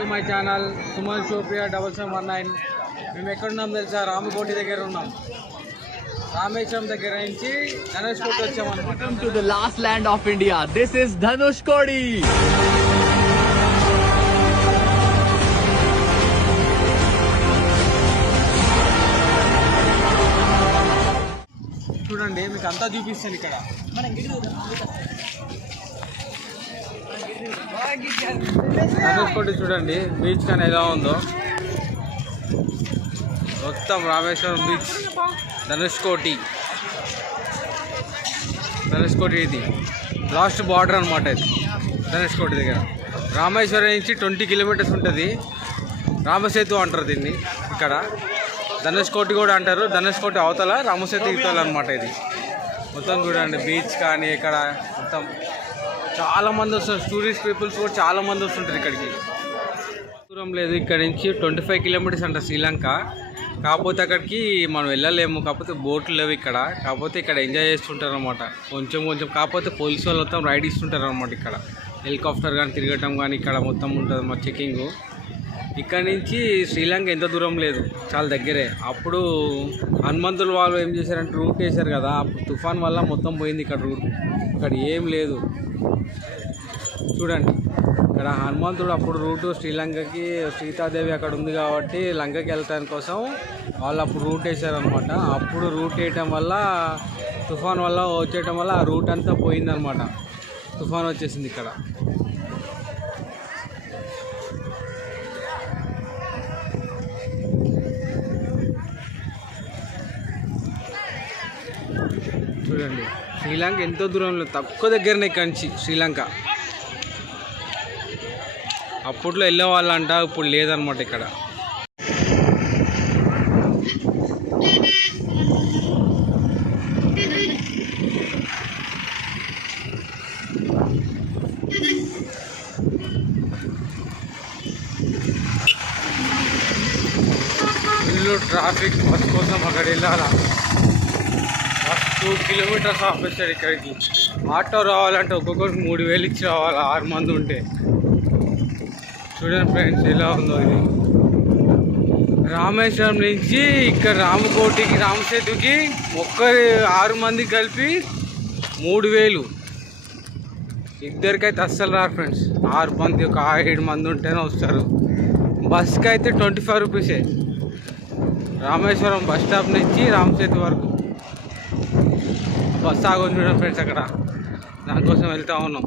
To my channel Suman షోపియా 7719. మేము ఎక్కడున్నాం తెలుసా? రామకోటి దగ్గర ఉన్నాం. రామేశ్వరం దగ్గర నుంచి ధనుష్కోటి వచ్చామన్నమాట. To the last land of India. This is Dhanushkodi. చూడండి, మీకు అంతా చూపిస్తాను ఇక్కడ. ధనుష్కోటి చూడండి, బీచ్ కానీ ఎలా ఉందో. మొత్తం రామేశ్వరం బీచ్, ధనుష్కోటి ఇది లాస్ట్ బార్డర్ అనమాట. ఇది ధనుష్కోటి దగ్గర రామేశ్వరం నుంచి 20 కిలోమీటర్స్ ఉంటుంది. రామసేతు అంటారు దీన్ని. ఇక్కడ ధనుష్కోటి కూడా అంటారు. ధనుష్కోటి అవతల రామసేతు ఇవతల అనమాట. ఇది మొత్తం చూడండి, బీచ్ కానీ ఇక్కడ మొత్తం చాలామంది వస్తారు. టూరిస్ట్ పీపుల్స్ కూడా చాలామంది వస్తుంటారు ఇక్కడికి. దూరం లేదు, ఇక్కడ నుంచి 25 కిలోమీటర్స్ అంట శ్రీలంక. కాకపోతే అక్కడికి మనం వెళ్ళలేము, కాకపోతే బోట్లు లేవు ఇక్కడ. కాకపోతే ఇక్కడ ఎంజాయ్ చేస్తుంటారు అనమాట కొంచెం. కాకపోతే పోలీసు వాళ్ళు మొత్తం రైడ్ ఇస్తుంటారు అనమాట. ఇక్కడ హెలికాప్టర్ కానీ తిరగటం కానీ ఇక్కడ మొత్తం ఉంటుంది మా చెకింగ్. ఇక్కడ నుంచి శ్రీలంక ఎంత దూరం లేదు, చాలా దగ్గరే. అప్పుడు హనుమంతులు వాళ్ళు ఏం చేశారంటే రూట్ వేశారు కదా, అప్పుడు తుఫాన్ వల్ల మొత్తం పోయింది ఇక్కడ రూట్. ఇక్కడ ఏం లేదు చూడండి. ఇక్కడ హనుమంతుడు అప్పుడు రూటు శ్రీలంకకి, సీతాదేవి అక్కడ ఉంది కాబట్టి లంకకి వెళ్ళటానికి కోసం వాళ్ళు అప్పుడు రూట్ వేసారనమాట. అప్పుడు రూట్ వేయటం వల్ల తుఫాన్ వల్ల వచ్చేయటం వల్ల ఆ రూట్ అంతా పోయిందనమాట. తుఫాన్ వచ్చేసింది ఇక్కడ. చూడండి, శ్రీలంక ఎంతో దూరంలో, తక్కువ దగ్గరనే ఇక్కడి నుంచి శ్రీలంక. అప్పట్లో వెళ్ళే వాళ్ళంట, ఇప్పుడు లేదనమాట ఇక్కడ. ఫుల్ ట్రాఫిక్, బస్ కోసం అక్కడ వెళ్ళాలా. 2 కిలోమీటర్స్ ఆపేస్తాడు ఇక్కడికి. ఆటో రావాలంటే ఒక్కొక్కరికి 3000 ఇచ్చి రావాలి, 6 మంది ఉంటే. చూడండి ఫ్రెండ్స్ ఎలా ఉందో ఇది. రామేశ్వరం నుంచి ఇక్కడ రామకోటికి, రామసేతుకి 6 మందికి కలిపి 3000. ఇద్దరికైతే అస్సలు రారు ఫ్రెండ్స్. 6 మంది, ఒక 7 మంది ఉంటేనే వస్తారు. బస్కి అయితే 25 రూపీసే. రామేశ్వరం బస్ స్టాప్ నుంచి రామసేతు వరకు బస్ ఆగొని చూడండి ఫ్రెండ్స్. అక్కడ దానికోసం వెళ్తూ ఉన్నాం.